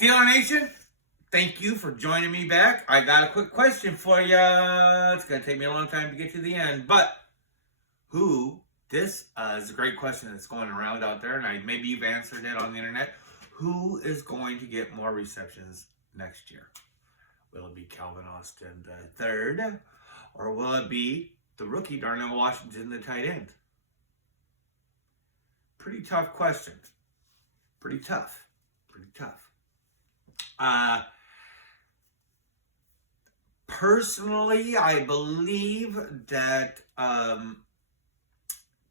Steeler Nation, thank you for joining me back. I got a quick question for you. It's going to take me a long time to get to the end, but this is a great question that's going around out there, and maybe you've answered it on the internet. Who is going to get more receptions next year? Will it be Calvin Austin the third, or will it be the rookie Darnell Washington, the tight end? Pretty tough question. Pretty tough. Personally, I believe that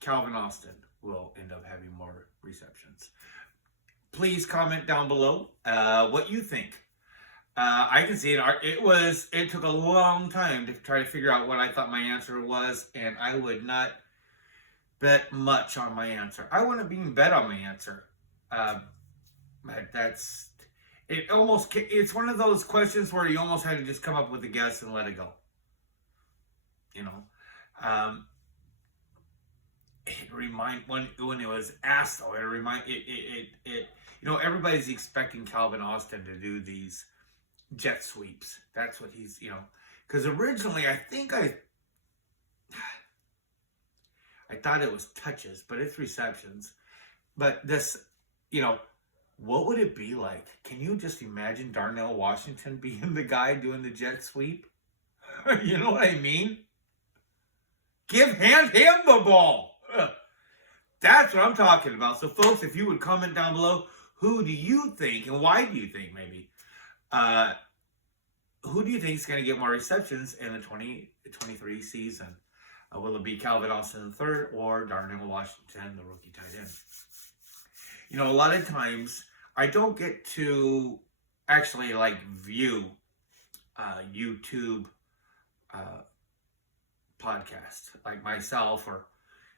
Calvin Austin will end up having more receptions. Please comment down below what you think. I can see it. It took a long time to try to figure out what I thought my answer was, and I would not bet much on my answer. I wouldn't even bet on my answer. It's one of those questions where you almost had to just come up with a guess and let it go. When it was asked though, everybody's expecting Calvin Austin to do these jet sweeps. That's what he's, because originally I thought it was touches, but it's receptions. But this, what would it be like? Can you just imagine Darnell Washington being the guy doing the jet sweep? You know what I mean? Hand him the ball. That's what I'm talking about. So, folks, if you would comment down below, who do you think, and why do you think maybe, who do you think is going to get more receptions in the 2023 season? Will it be Calvin Austin III or Darnell Washington, the rookie tight end? A lot of times I don't get to actually view YouTube podcasts like myself or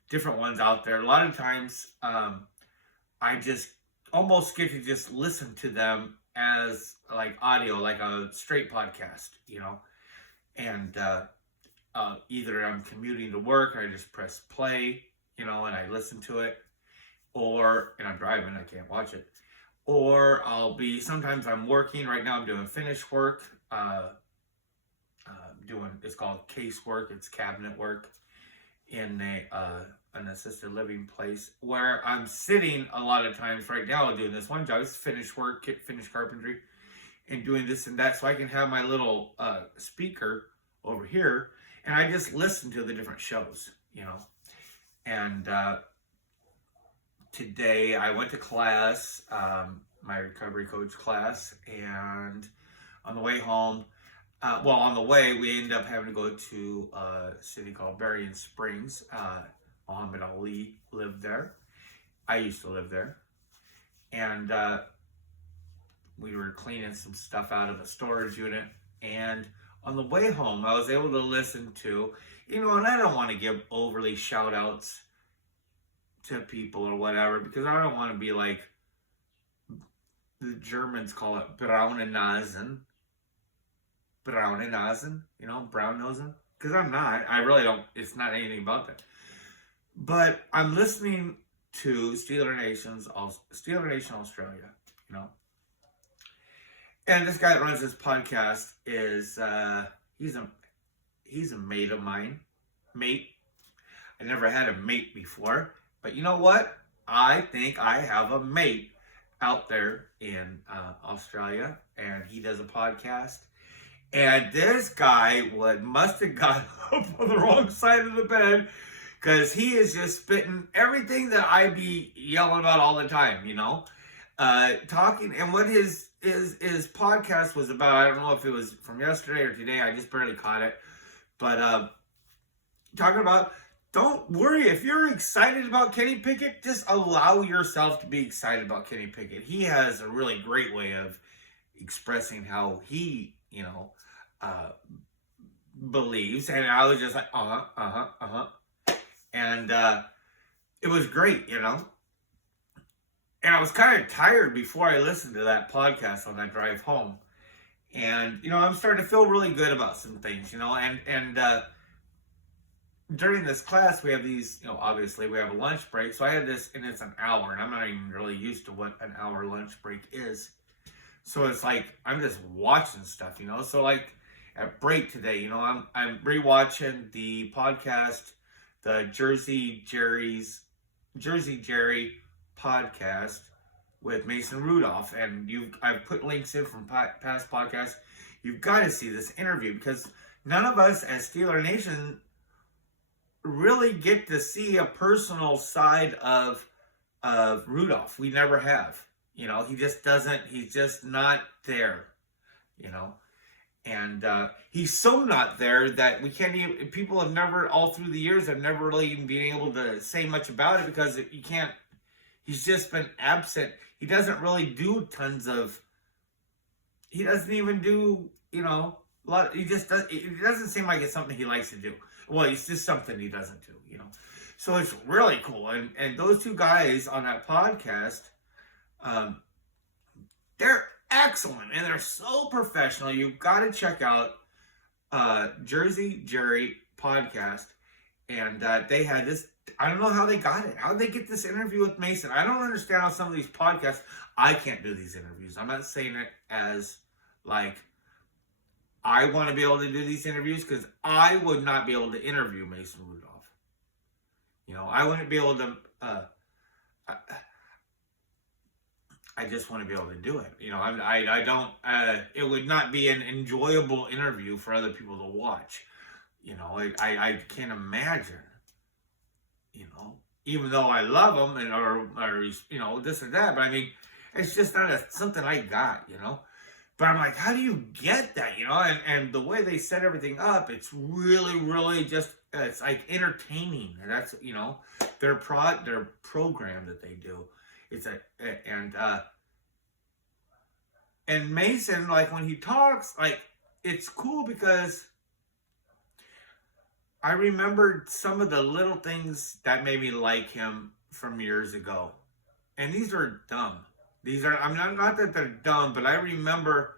different ones out there. A lot of times I just almost get to just listen to them as audio, like a straight podcast, and either I'm commuting to work, I just press play, and I listen to it, and I'm driving, I can't watch it, or sometimes I'm working. Right now I'm doing finish work, it's called casework, it's cabinet work in an assisted living place where I'm sitting a lot of times. Right now doing this one job, it's finish work, finish carpentry, and doing this and that, so I can have my little speaker over here, and I just listen to the different shows, and today I went to class, my recovery coach class, and on the way home, on the way, we ended up having to go to a city called Berrien Springs. Muhammad Ali lived there. I used to live there. And we were cleaning some stuff out of a storage unit. And on the way home, I was able to listen to, and I don't want to give overly shout outs to people or whatever, because I don't want to be like the Germans call it Braunenasen, brown nosing, because I'm not. I really don't. It's not anything about that. But I'm listening to Steeler Nation Australia, and this guy that runs this podcast is he's a mate of mine. I never had a mate before, but you know what? I think I have a mate out there in Australia, and he does a podcast. And this guy must have got up on the wrong side of the bed, because he is just spitting everything that I be yelling about all the time, talking. And what his podcast was about, I don't know if it was from yesterday or today, I just barely caught it. But talking about, don't worry, if you're excited about Kenny Pickett, just allow yourself to be excited about Kenny Pickett. He has a really great way of expressing how he, believes. And I was just like, and it was great, And I was kind of tired before I listened to that podcast on that drive home. And, I'm starting to feel really good about some things, and during this class, we have these, obviously we have a lunch break. So I had this, and it's an hour, and I'm not even really used to what an hour lunch break is. So it's like I'm just watching stuff, So like at break today, I'm rewatching the podcast, the Jersey Jerry podcast with Mason Rudolph, and I've put links in from past podcasts. You've got to see this interview because none of us as Steeler Nation really get to see a personal side of Rudolph. We never have. He just doesn't. He's just not there. And he's so not there that we can't even. People have never, all through the years, have never really even been able to say much about it because you can't. He's just been absent. He doesn't really do tons of. He doesn't even do, a lot. He just does. It doesn't seem like it's something he likes to do. Well, it's just something he doesn't do, So it's really cool. And those two guys on that podcast, they're excellent and they're so professional. You've got to check out Jersey Jerry podcast. And they had this. I don't know how they got it. How did they get this interview with Mason? I don't understand how some of these podcasts. I can't do these interviews. I'm not saying it as like I want to be able to do these interviews because I would not be able to interview Mason Rudolph. I wouldn't be able to. I just want to be able to do it. I don't. It would not be an enjoyable interview for other people to watch. I can't imagine. Even though I love him and or this or that, but I mean, it's just not something I got. But I'm like, how do you get that? And the way they set everything up, it's really, really just, it's like entertaining. And that's, their program that they do. It's and Mason, like when he talks, like it's cool because I remembered some of the little things that made me like him from years ago. And these are dumb. I'm not that they're dumb, but I remember,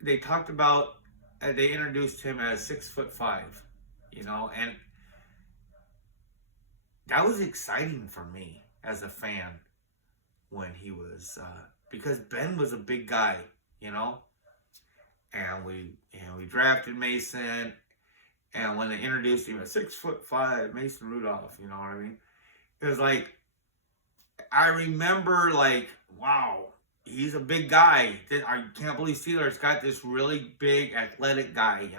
they talked about, they introduced him as 6'5", and that was exciting for me as a fan when he was, because Ben was a big guy, and we drafted Mason, and when they introduced him as 6'5", Mason Rudolph, you know what I mean? It was like, I remember like, wow, he's a big guy. I can't believe Steelers got this really big athletic guy,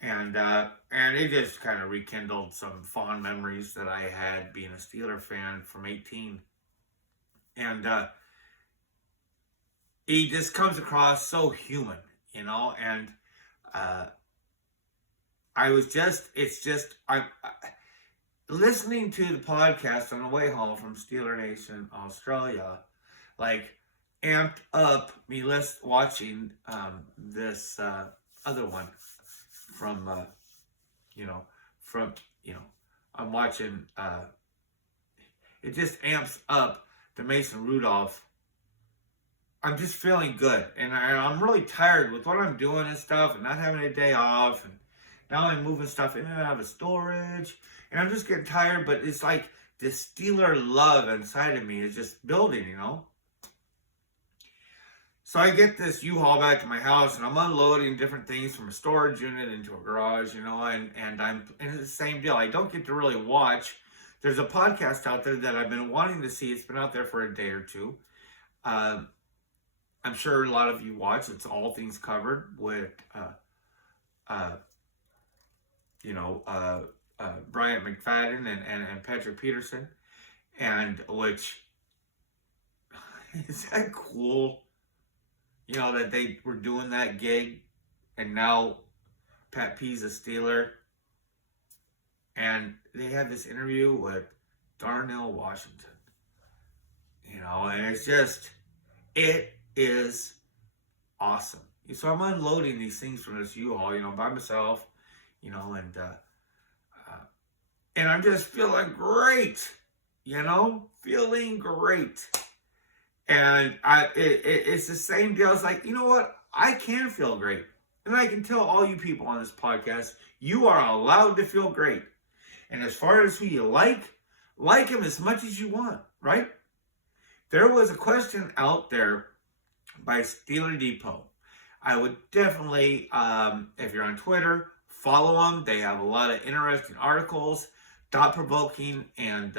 And it just kind of rekindled some fond memories that I had being a Steeler fan from 18. And he just comes across so human, and I'm listening to the podcast on the way home from Steeler Nation, Australia, like amped up me watching this other one from I'm watching it just amps up the Mason Rudolph. I'm just feeling good, and I'm really tired with what I'm doing and stuff, and not having a day off, and now I'm moving stuff in and out of storage, and I'm just getting tired, but it's like this Steeler love inside of me is just building, So I get this U-Haul back to my house, and I'm unloading different things from a storage unit into a garage, and it's the same deal. I don't get to really watch. There's a podcast out there that I've been wanting to see. It's been out there for a day or two. I'm sure a lot of you watch. It's All Things Covered with Bryant McFadden and Patrick Peterson, and which is that cool, that they were doing that gig, and now Pat P's a Steeler, and they had this interview with Darnell Washington, and it's just, it is awesome. So I'm unloading these things from this U-Haul, by myself, and I'm just feeling great, feeling great. And it's the same deal. It's like, you know what? I can feel great. And I can tell all you people on this podcast, you are allowed to feel great. And as far as who you like him as much as you want, right? There was a question out there by Steeler Depot. I would definitely, if you're on Twitter, follow them. They have a lot of interesting articles, thought-provoking, and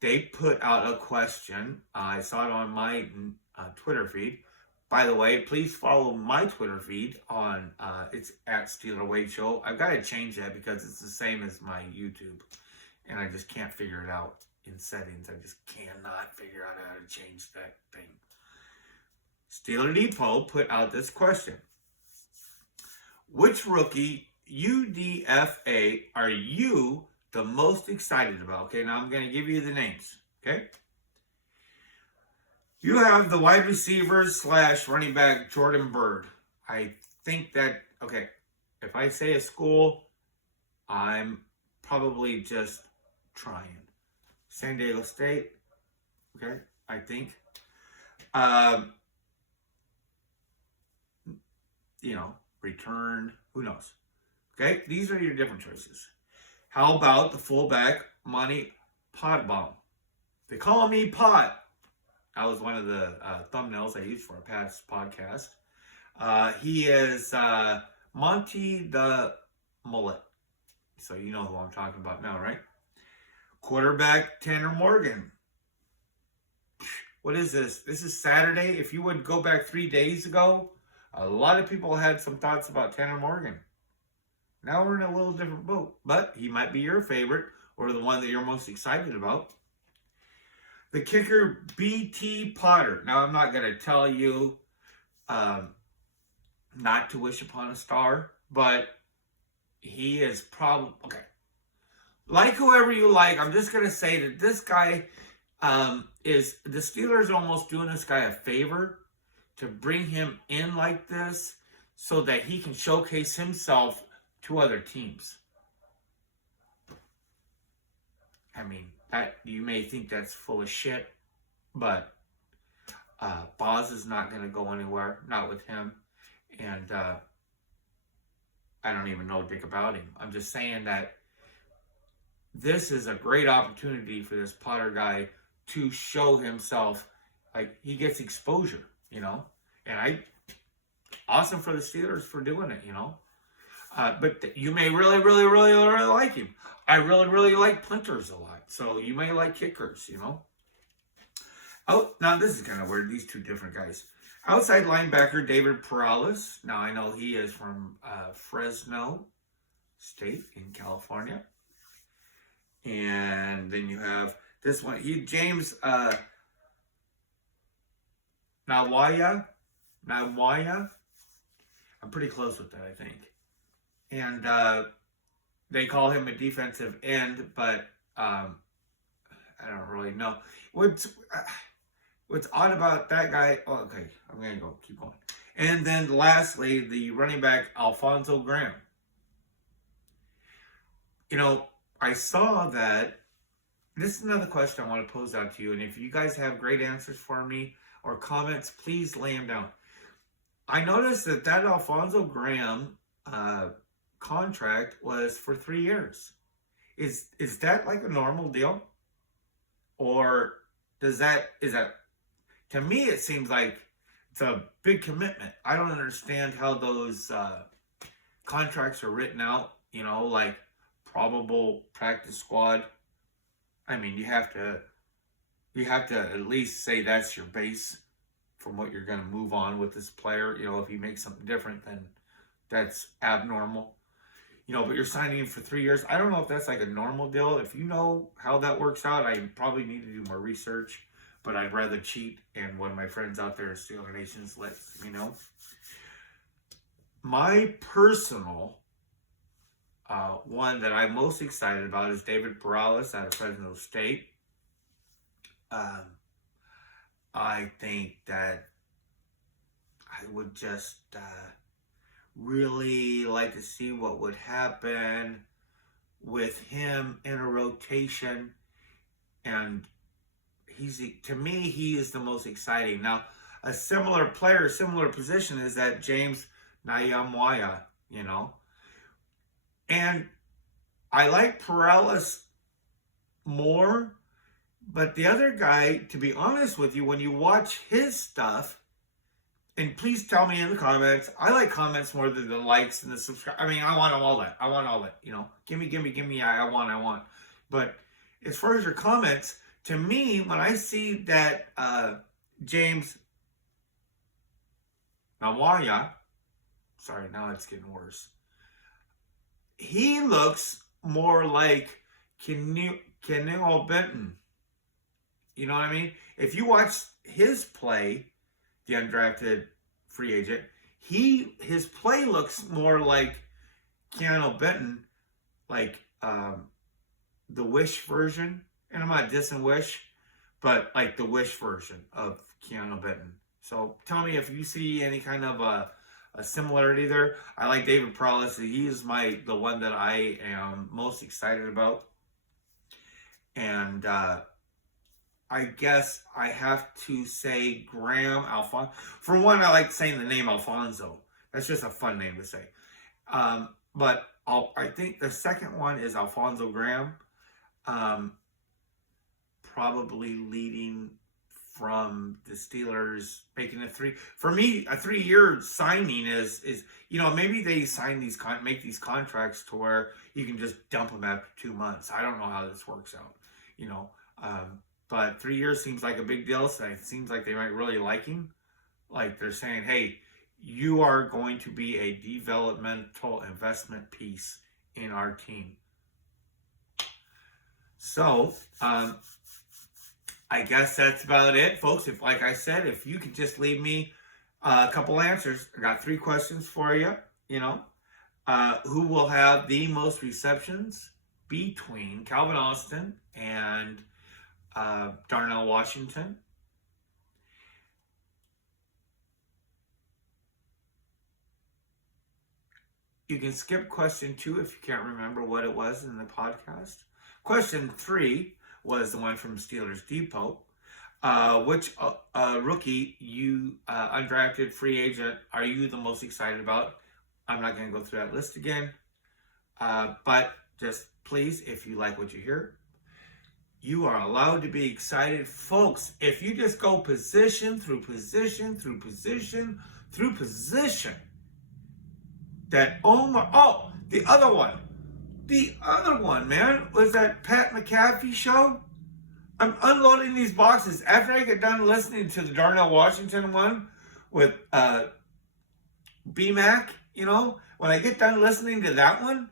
they put out a question. I saw it on my Twitter feed. By the way, please follow my Twitter feed on, it's at Steeler Wade Show. I've got to change that because it's the same as my YouTube. And I just can't figure it out in settings. I just cannot figure out how to change that thing. Steeler Depot put out this question. Which rookie UDFA are you the most excited about? Okay, now I'm going to give you the names. Okay? You have the wide receivers / running back Jordan Byrd. I think that, okay, if I say a school, I'm probably just trying. San Diego State, okay, I think. Return, who knows? Okay, these are your different choices. How about the fullback, Monty Potbaum? They call me Pot. That was one of the thumbnails I used for a past podcast. He is Monty the Mullet. So you know who I'm talking about now, right? Quarterback, Tanner Morgan. What is this? This is Saturday. If you would go back 3 days ago, a lot of people had some thoughts about Tanner Morgan. Now we're in a little different boat, but he might be your favorite or the one that you're most excited about. The kicker, B.T. Potter. Now, I'm not going to tell you not to wish upon a star, but he is probably, okay. Like whoever you like, I'm just going to say that this guy is, the Steelers almost doing this guy a favor to bring him in like this so that he can showcase himself to other teams. I mean, that you may think that's full of shit, but Boz is not going to go anywhere, not with him, and I don't even know dick about him. I'm just saying that this is a great opportunity for this Potter guy to show himself. Like, he gets exposure, and awesome for the Steelers for doing it, but you may really, really, really, really like him. I really, really like punters a lot. So you may like kickers, Oh, now this is kind of weird. These two different guys. Outside linebacker, David Perales. Now I know he is from Fresno State in California. And then you have this one. James Nawaya. I'm pretty close with that, I think. And they call him a defensive end, but I don't really know. What's odd about that guy? Oh, okay, I'm going to keep going. And then lastly, the running back, Alfonso Graham. I saw that. This is another question I want to pose out to you. And if you guys have great answers for me or comments, please lay them down. I noticed that Alfonso Graham contract was for 3 years. Is that like a normal deal? Or is that, to me, it seems like it's a big commitment. I don't understand how those contracts are written out, like probable practice squad. I mean, you have to at least say that's your base from what you're going to move on with this player. If he makes something different, then that's abnormal. But you're signing him for 3 years. I don't know if that's like a normal deal. If you know how that works out, I probably need to do more research. But I'd rather cheat, and one of my friends out there in Steeler Nations lets me know. My personal one that I'm most excited about is David Perales out of Fresno State. I think that I would just really like to see what would happen with him in a rotation, and to me, he is the most exciting. Now, a similar player, similar position is that James Nayamwaya, And I like Perales more, But the other guy, to be honest with you, when you watch his stuff, and please tell me in the comments. I like comments more than the likes and the subscribe. I mean, I want all that. I want all that. You know, give me. I want. But as far as your comments, to me, when I see that James Nawaya, sorry, now it's getting worse. He looks more like Kenil Benton. You know what I mean? If you watch his play, the undrafted free agent, his play looks more like Keanu Benton, like the Wish version. And I'm not dissing Wish, but like the Wish version of Keanu Benton. So tell me if you see any kind of a similarity there. I like David Prowlis. He is the one that I am most excited about. And I guess I have to say Graham Alfonso. For one, I like saying the name Alfonso. That's just a fun name to say. But I think the second one is Alfonso Graham. Probably leading from the Steelers making for me, a 3-year signing is maybe they make these contracts to where you can just dump them after 2 months. I don't know how this works out, but 3 years seems like a big deal. So it seems like they might really like him. Like they're saying, hey, you are going to be a developmental investment piece in our team. So, I guess that's about it, folks. Like I said, if you could just leave me a couple answers. I got 3 questions for you, who will have the most receptions between Calvin Austin and Darnell Washington? You can skip question 2 if you can't remember what it was in the podcast. Question 3 was the one from Steelers Depot. Which rookie undrafted free agent are you the most excited about? I'm not going to go through that list again. But just please, if you like what you hear, you are allowed to be excited. Folks, if you just go position through position through position through position, that Omar, the other one, man, was that Pat McAfee show. I'm unloading these boxes. After I get done listening to the Darnell Washington one with BMAC, when I get done listening to that one,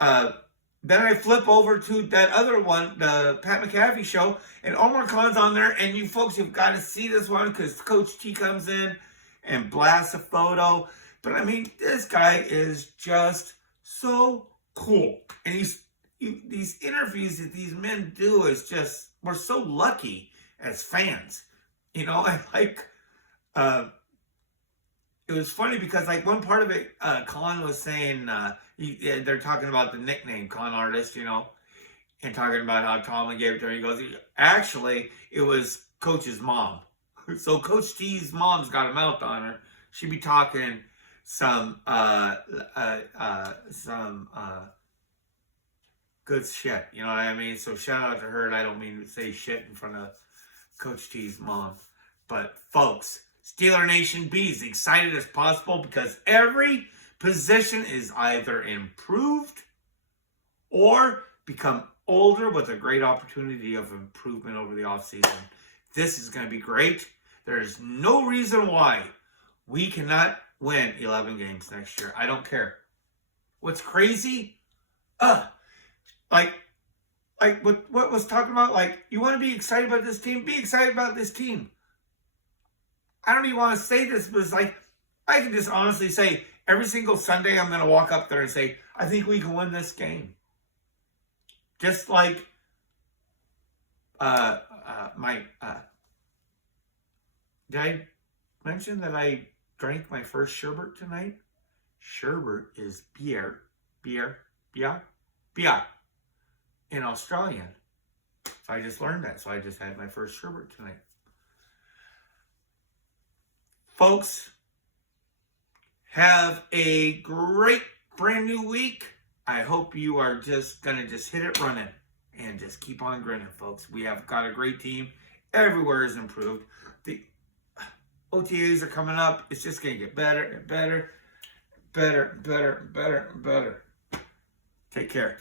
then I flip over to that other one, the Pat McAfee show, and Omar Khan's on there, and you folks have got to see this one because Coach T comes in and blasts a photo. But I mean, this guy is just so cool. And these interviews that these men do is just, we're so lucky as fans. I like, it was funny because like one part of it, Khan was saying, they're talking about the nickname Con Artist, and talking about how Tomlin gave it to him. He goes, actually, it was Coach's mom. So Coach T's mom's got a mouth on her. She'd be talking some good shit, you know what I mean? So shout out to her, and I don't mean to say shit in front of Coach T's mom. But folks, Steeler Nation, be as excited as possible because every position is either improved or become older with a great opportunity of improvement over the offseason. This is going to be great. There's no reason why we cannot win 11 games next year. I don't care. What's crazy? Like what was talking about, like, you want to be excited about this team? Be excited about this team. I don't even want to say this, but it's like, I can just honestly say, every single Sunday I'm going to walk up there and say, I think we can win this game. Just like did I mention that I drank my first sherbet tonight? Sherbet is beer in Australian. So I just learned that. So I just had my first sherbet tonight. Folks, have a great brand new week. I hope you are just going to hit it running. and just keep on grinning, folks. We have got a great team. Everywhere is improved. The OTAs are coming up. It's just going to get better and better, better and better and better and better. Take care.